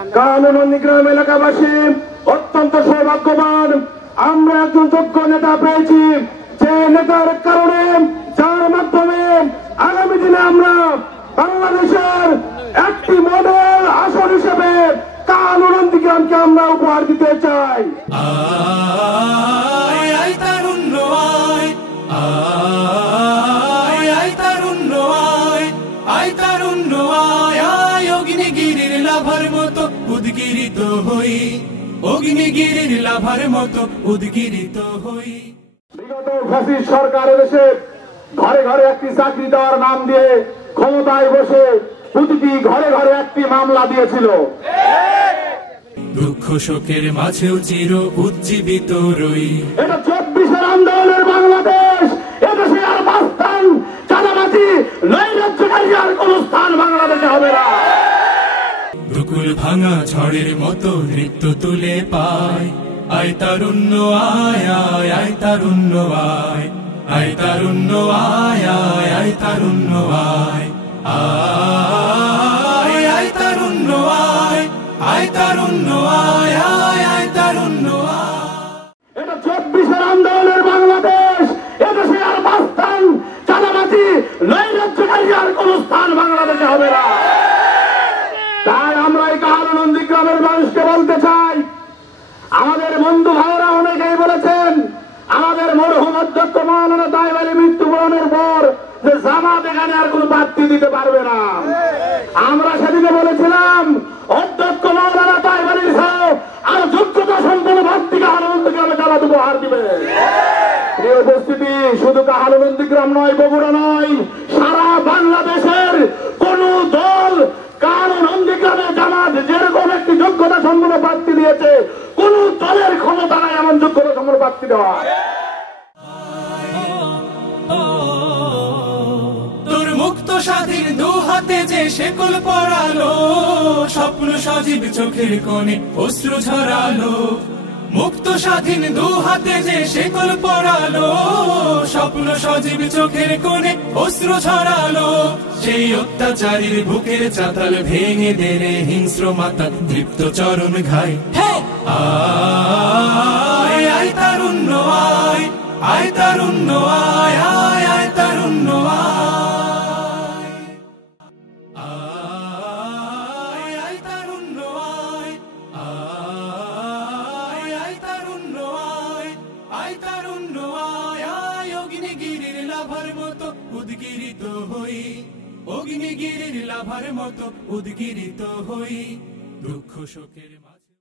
নন্দীগ্রাম এলাকাবাসী অত্যন্ত সৌভাগ্যবান, আমরা একজন যোগ্য নেতা পেয়েছি, যে নেতার কারণে যার মাধ্যমে আগামী দিনে আমরা বাংলাদেশের একটি মডেল আসন হিসেবে নন্দীগ্রামকে আমরা উপহার দিতে চাই। উদ্গিরিত হই অগ্নিগিরির লাভার মতো উদ্গিরিত হই। বিগত ফ্যাসিস্ট সরকার দেশে ঘরে ঘরে একটি চাকরি দেওয়ার নাম দিয়ে ক্ষমতায় বসে প্রতিটি ঘরে ঘরে একটি মামলা দিয়েছিল। দুঃখ শোকের মাঝেও চির উজ্জীবিত রই। এটা 24-এর আন্দোলনের বাংলাদেশ। এদেশে আর বাস্তান চাঁদাবাজি নৈরাজ্যকারী আর কোন স্থান বাংলাদেশে হবে না। দুকুল ভাঙা ঝড়ের মতো নৃত্য তুলে পায়, আয় তারুণ্য আয় আয় আয় তারুণ্য আয়, আয় তারুণ্য আয় আয় আয় তারুণ্য আয়, আয় আয় তারুণ্য আয়, আয় তারুণ্য আয় আয় আয় তারুণ্য আয়। এটা 24-এর আন্দোলনের বাংলাদেশ। এদেশে আর বাস্তান চাঁদাবাজি নৈরাজ্যকারী আর কোন স্থান বাংলাদেশে হবে না। তাই আমরা এই নন্দীগ্রামের মানুষকে বলতে চাই, আমাদের বন্ধু ভাইরা অনেকেই বলেছেন আমাদের মরহুম অধ্যক্ষ মাওলানা তাইব আলী মৃত্যুবরণের পর যে জামাত এখানে আর কোন প্রার্থী দিতে পারবে না। আমরা সেদিকে বলেছিলাম অধ্যক্ষ মাওলানা তাইব আলীর সহ আর যোগ্যতা সম্পন্ন প্রার্থীকে নন্দীগ্রামে জামাত উপহার দিবে। প্রিয় উপস্থিতি, শুধু নন্দীগ্রাম নয়, বগুড়া নয়, সারা বাংলাদেশের কোন দল নন্দীগ্রামে জামাত যেরকম একটি যোগ্যতা সম্পন্ন প্রার্থী দিয়েছে, কোন দলের ক্ষমতা নাই এমন যোগ্যতা সম্পন্ন প্রার্থী দেওয়া। তোর মুক্ত স্বাধীন দু হাতে যে শেকল পরালো, স্বপ্ন সজীব চোখের কোণে অশ্রু ঝরালো। মুক্ত স্বাধীন দু হাতে যে শেকল পরালো, স্বপ্ন সজীব চোখের কোণে অশ্রু ঝরালো। সেই অত্যাচারীর বুকের চাতাল ভেঙে দেরে হিংস্র মাতা তৃপ্ত চরণ ঘাই। আয় আয় তারুণ্য আয়, আয় তারুণ্য আয় আয় আয় তারুণ্য আয়, আয় আয় তারুণ্য আয়, আয় আয় তারুণ্য আয়, আয় তারুণ্য আয় আয় অগ্নিগিরির লাভার মতো উদ্গিরিত হই, অগ্নিগিরির লাভার মতো উদ্গিরিত হই। দুঃখ শোকের মাঝে